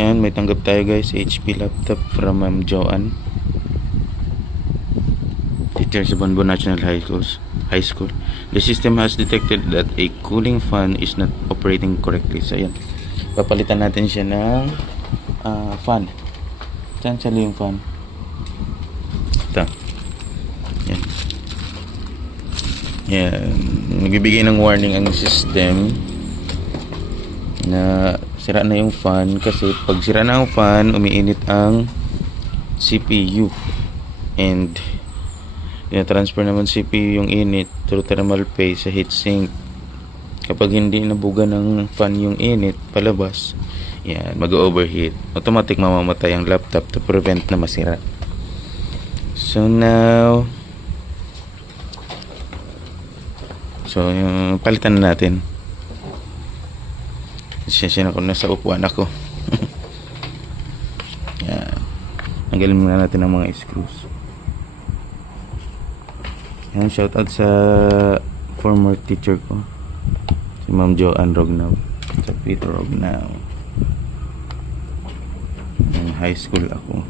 Ayan, may tanggap tayo guys, HP laptop from Ma'am Joanne, teacher sa Bonbon National High School. The system has detected that a cooling fan is not operating correctly. So ayan, papalitan natin siya ng fan. Saan sali yung fan? Ito. Yan. Yan. Nagbibigay ng warning ang system na sira na yung fan, kasi pag sira na ang fan, umiinit ang CPU and transfer naman CPU yung init through thermal paste sa heatsink. Kapag hindi nabuga ng fan yung init palabas, yan, mag-overheat. Automatic mamamatay ang laptop to prevent na masira. So now, yung palitan na natin. Siyasya na ko, nasa upuan ako. Yan. Tanggalin muna natin ang mga screws. Yan, shout out sa former teacher ko, si Ma'am Joanne Rognaw, sa Peter Rognaw. Yan, high school ako.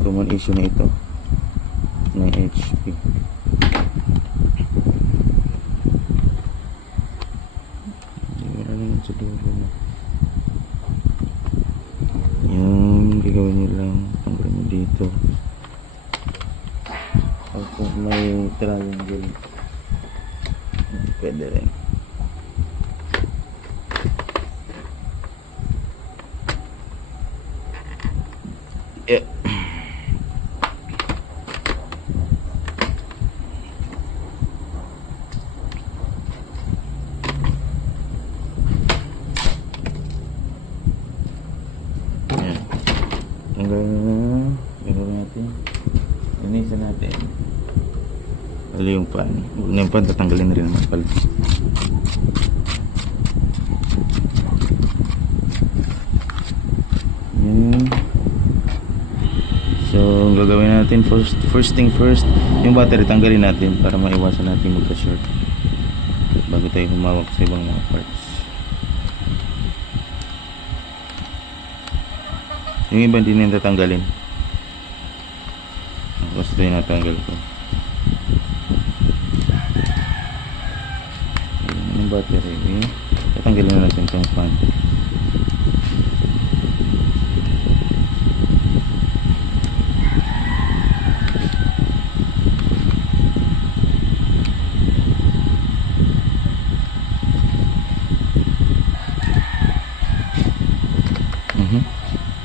Common issue na ito ng HP. Wala naman sa dulo na. Yung gagawin nyo lang, tanggalin nyo dito. Tapos may triangle, pwede rin. Yeah. Gagawin natin, linisan natin ali yung pan. Yung pan tatanggalin na rin naman pala. Yan. So gagawin natin, first thing first, yung battery tanggalin natin para maiwasan natin magka-short bago tayo humawak sa ibang mga parts. Yung iba hindi na tatanggalin. Tapos ito yung natanggal ko. Yung battery, tatanggalin na natin itong fan.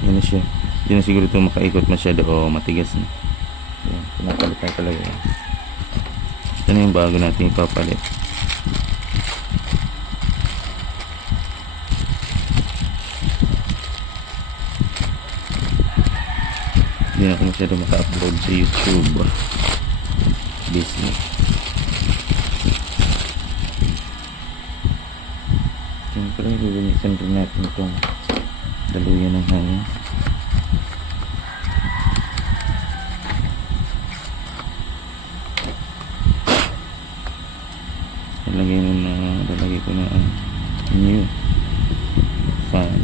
Yan na siya. Hindi na siguro ito makaikot masyado o matigas na. Yan, pinapalit tayo talaga yan. Ito na yung bago natin ipapalit. Hindi na ako masyado maka-upload sa YouTube business. Siyempre lilinisan rin natin itong daluyan ng hangin. Lalagay ko na ang new fan.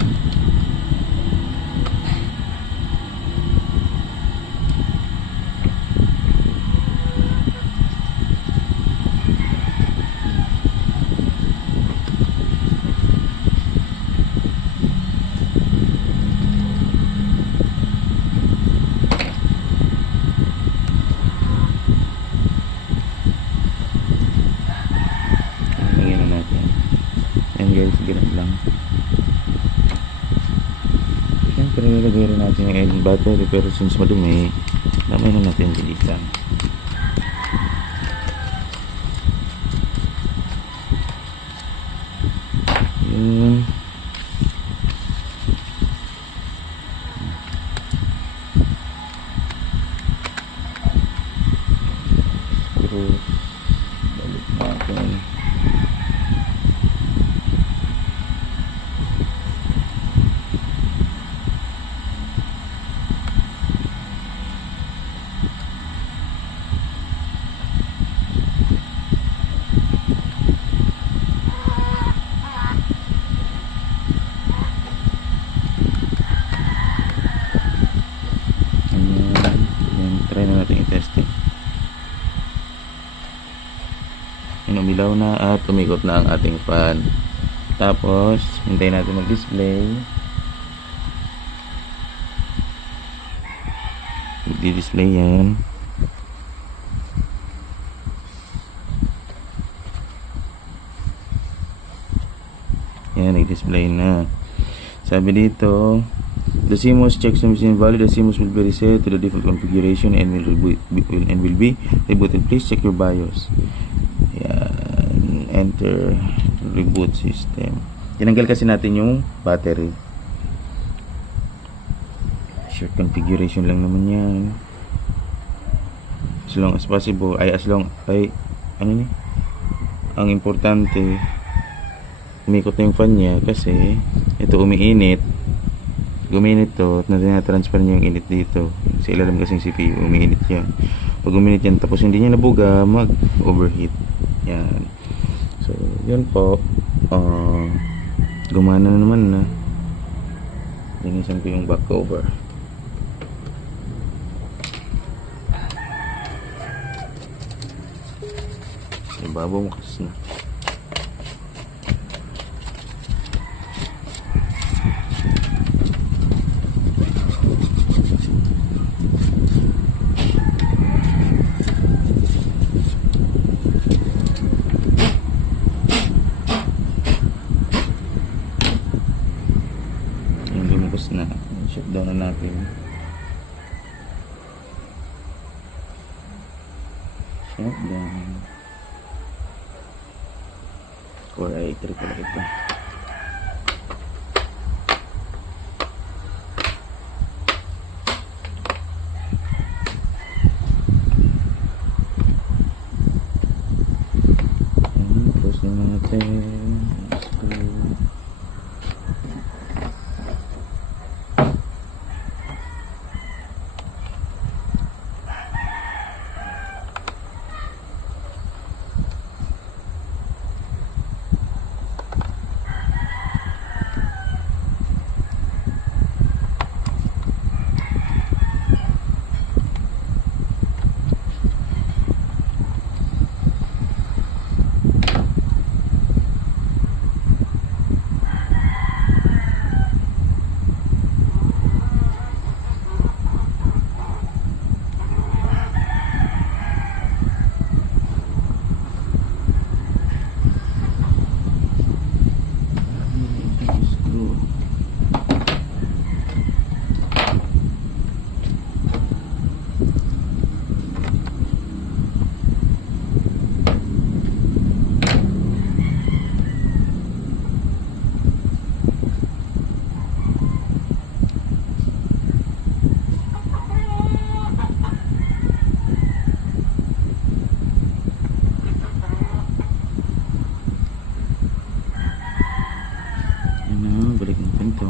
Guys, ganun lang. Siyempre nilagay rin natin yung battery, pero since madumi, damay na natin dilisan. Yun. virus. Balik natin. Ayan, try na natin i-testing. Umilaw na at umikot na ang ating fan. Tapos, hintayin natin mag-display. Di-display yan. Yan, nag-display na. Sabi dito, the CMOS checksum is invalid. The CMOS will be reset to the default configuration and will be rebooted. Please check your BIOS. Yan, enter reboot system. Tinanggal kasi natin yung battery. Short configuration lang naman yan. As long as possible, ano ni? Ang importante, umikot na yung fan niya kasi ito umiinit. Guminit to at na-transfer niya yung init dito. Sa ilalim kasing CPU, umiinit yan. Pag uminit yan, tapos hindi niya nabuga, mag-overheat. Yan. So, yun po. Gumana na naman na. Linisan ko yung back cover. Ibabaw mo kasi na. Na shutdown na natin. Shutdown. Core i3 pala ito. Close na natin. Balik natin ito.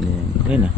Ayan, okay na.